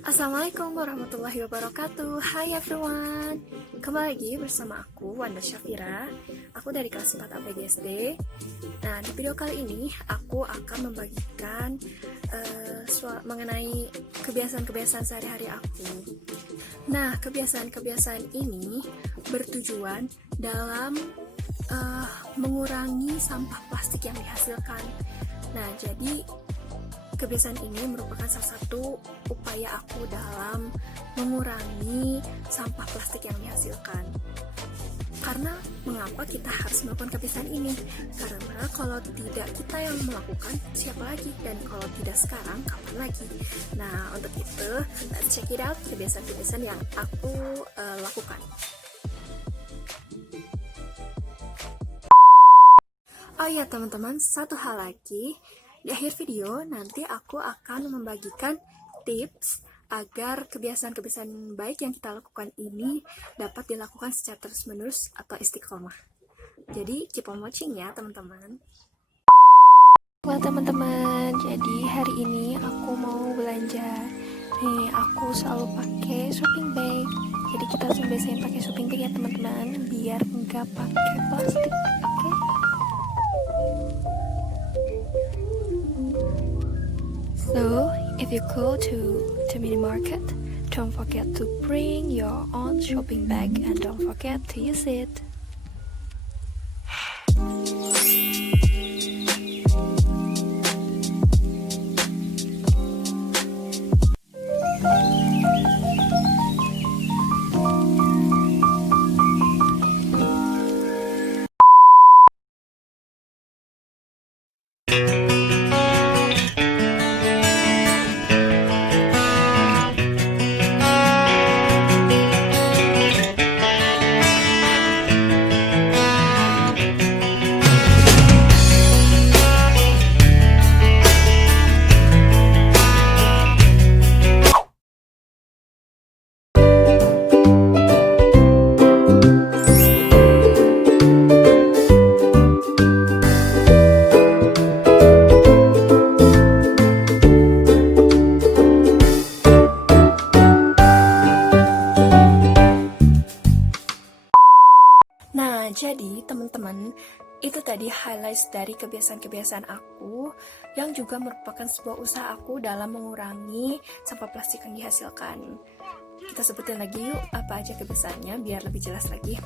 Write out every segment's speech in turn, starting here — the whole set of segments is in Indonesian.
Assalamualaikum warahmatullahi wabarakatuh. Hai everyone, kembali lagi bersama aku Wanda Syafira. Aku dari kelas 4 APGSD. Nah, di video kali ini aku akan membagikan mengenai kebiasaan-kebiasaan sehari-hari aku. Nah, kebiasaan-kebiasaan ini bertujuan dalam mengurangi sampah plastik yang dihasilkan. Nah, jadi kebiasaan ini merupakan salah satu upaya aku dalam mengurangi sampah plastik yang dihasilkan. Karena mengapa kita harus melakukan kebiasaan ini? Karena kalau tidak kita yang melakukan, siapa lagi? Dan kalau tidak sekarang, kapan lagi? Nah, untuk itu, let's check it out kebiasaan-kebiasaan yang aku lakukan. Oh iya teman-teman, satu hal lagi. Di akhir video, nanti aku akan membagikan tips agar kebiasaan-kebiasaan baik yang kita lakukan ini dapat dilakukan secara terus-menerus atau istiqomah. Jadi, keep on watching ya teman-teman. Well teman-teman, jadi hari ini aku mau belanja. Nih, aku selalu pakai shopping bag. Jadi kita biasanya pakai shopping bag ya teman-teman, biar nggak pakai plastik, oke? So, if you go to the mini market, don't forget to bring your own shopping bag and don't forget to use it. Nah, jadi teman-teman, itu tadi highlights dari kebiasaan-kebiasaan aku yang juga merupakan sebuah usaha aku dalam mengurangi sampah plastik yang dihasilkan. Kita sebutin lagi yuk apa aja kebiasaannya biar lebih jelas lagi.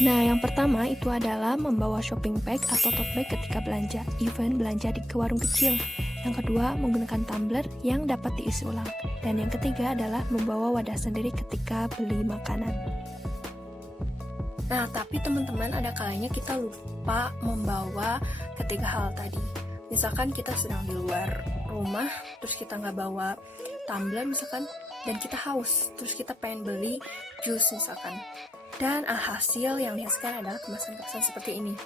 Nah, yang pertama itu adalah membawa shopping bag atau tote bag ketika belanja, even belanja ke warung kecil. Yang kedua, menggunakan tumbler yang dapat diisi ulang. Dan yang ketiga adalah membawa wadah sendiri ketika beli makanan. Nah, tapi teman-teman ada kalanya kita lupa membawa ketiga hal tadi. Misalkan kita sedang di luar rumah, terus kita nggak bawa tumbler misalkan, dan kita haus, terus kita pengen beli jus misalkan. Dan alhasil yang dihasilkan adalah kemasan-kemasan seperti ini.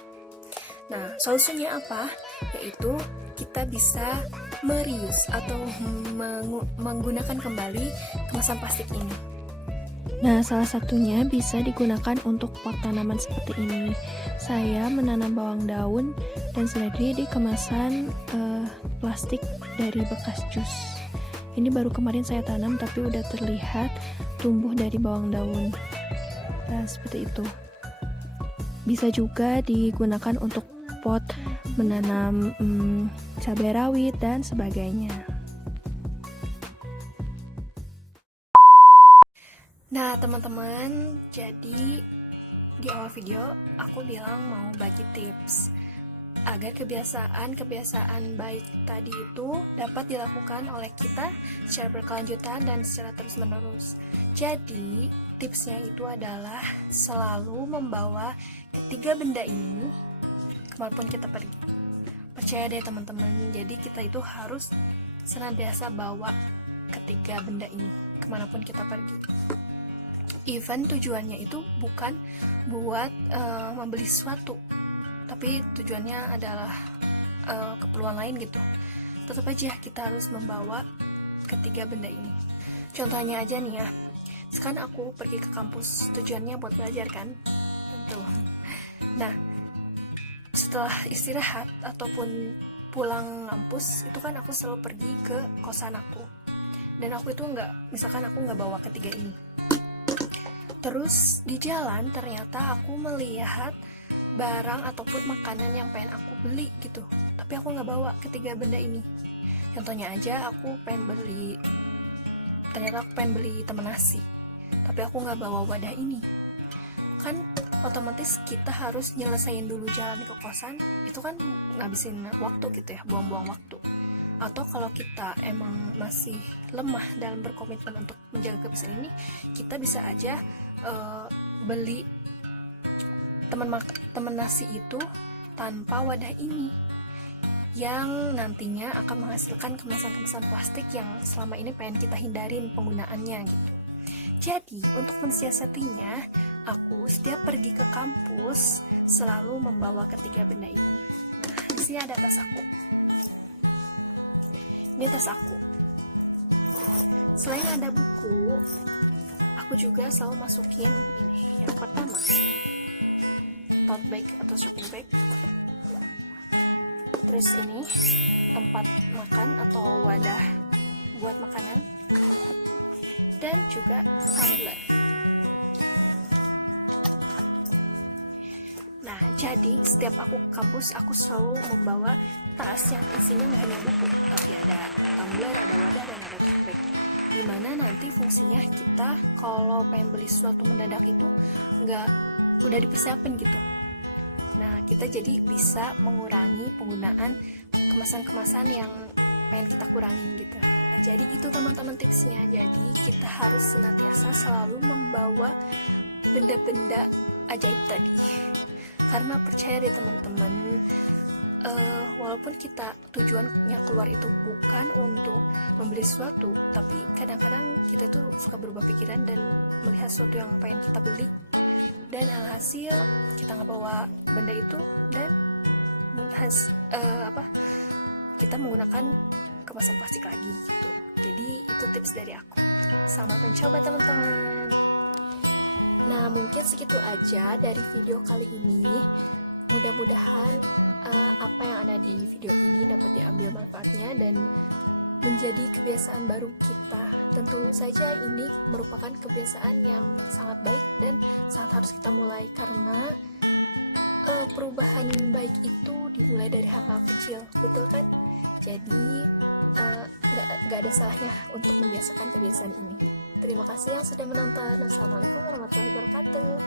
Nah, solusinya apa? Yaitu kita bisa mereuse atau menggunakan kembali kemasan plastik ini. Nah, salah satunya bisa digunakan untuk pot tanaman seperti ini. Saya menanam bawang daun dan seledri di kemasan plastik dari bekas jus. Ini baru kemarin saya tanam tapi udah terlihat tumbuh dari bawang daun. Nah, seperti itu. Bisa juga digunakan untuk pot menanam cabai rawit dan sebagainya. Nah teman-teman, jadi di awal video aku bilang mau bagi tips agar kebiasaan baik tadi itu dapat dilakukan oleh kita secara berkelanjutan dan secara terus-menerus. Jadi tipsnya itu adalah selalu membawa ketiga benda ini kemanapun kita pergi. Percaya deh teman-teman, jadi kita itu harus senantiasa bawa ketiga benda ini kemanapun kita pergi. Even tujuannya itu bukan buat membeli sesuatu, tapi tujuannya adalah keperluan lain gitu. Tetap aja kita harus membawa ketiga benda ini. Contohnya aja nih ya, sekarang aku pergi ke kampus, tujuannya buat belajar kan, tentu. Nah, setelah istirahat ataupun pulang ngampus itu kan aku selalu pergi ke kosan aku, dan aku itu misalkan aku nggak bawa ketiga ini. Terus di jalan ternyata aku melihat barang ataupun makanan yang pengen aku beli gitu, tapi aku nggak bawa ketiga benda ini. Contohnya aja ternyata aku pengen beli temen nasi, tapi aku nggak bawa wadah ini. Kan otomatis kita harus nyelesain dulu jalan ke kosan, itu kan ngabisin waktu gitu ya, buang-buang waktu. Atau kalau kita emang masih lemah dalam berkomitmen untuk menjaga kebersihan ini, kita bisa aja beli temen nasi itu tanpa wadah ini, yang nantinya akan menghasilkan kemasan-kemasan plastik yang selama ini pengen kita hindarin penggunaannya gitu. Jadi untuk mensiasatinya, aku setiap pergi ke kampus selalu membawa ketiga benda ini. Nah, di sini ada tas aku. Ini tas aku. Selain ada buku, aku juga selalu masukin ini. Yang pertama, tote bag atau shopping bag. Terus ini tempat makan atau wadah buat makanan, dan juga tumbler. Nah, jadi setiap aku ke kampus, aku selalu membawa tas yang isinya nggak hanya buku, tapi ada tumbler, ada wadah, dan ada tote bag. Dimana nanti fungsinya kita kalau pengen beli sesuatu mendadak itu udah dipersiapin gitu. Nah, kita jadi bisa mengurangi penggunaan kemasan-kemasan yang pengen kita kurangin gitu. Nah, jadi itu teman-teman tipsnya. Jadi kita harus senantiasa selalu membawa benda-benda ajaib tadi. Karena percaya deh teman-teman, walaupun kita tujuannya keluar itu bukan untuk membeli sesuatu, tapi kadang-kadang kita tuh suka berubah pikiran dan melihat sesuatu yang pengen kita beli, dan alhasil kita nggak bawa benda itu, dan kita menggunakan kemasan plastik lagi gitu. Jadi itu tips dari aku. Selamat mencoba teman-teman. Nah, mungkin segitu aja dari video kali ini. Mudah-mudahan apa yang ada di video ini dapat diambil manfaatnya dan menjadi kebiasaan baru kita. Tentu saja ini merupakan kebiasaan yang sangat baik dan sangat harus kita mulai, karena perubahan baik itu dimulai dari hal-hal kecil, betul kan? Jadi gak ada salahnya untuk membiasakan kebiasaan ini. Terima kasih yang sudah menonton. Wassalamualaikum warahmatullahi wabarakatuh.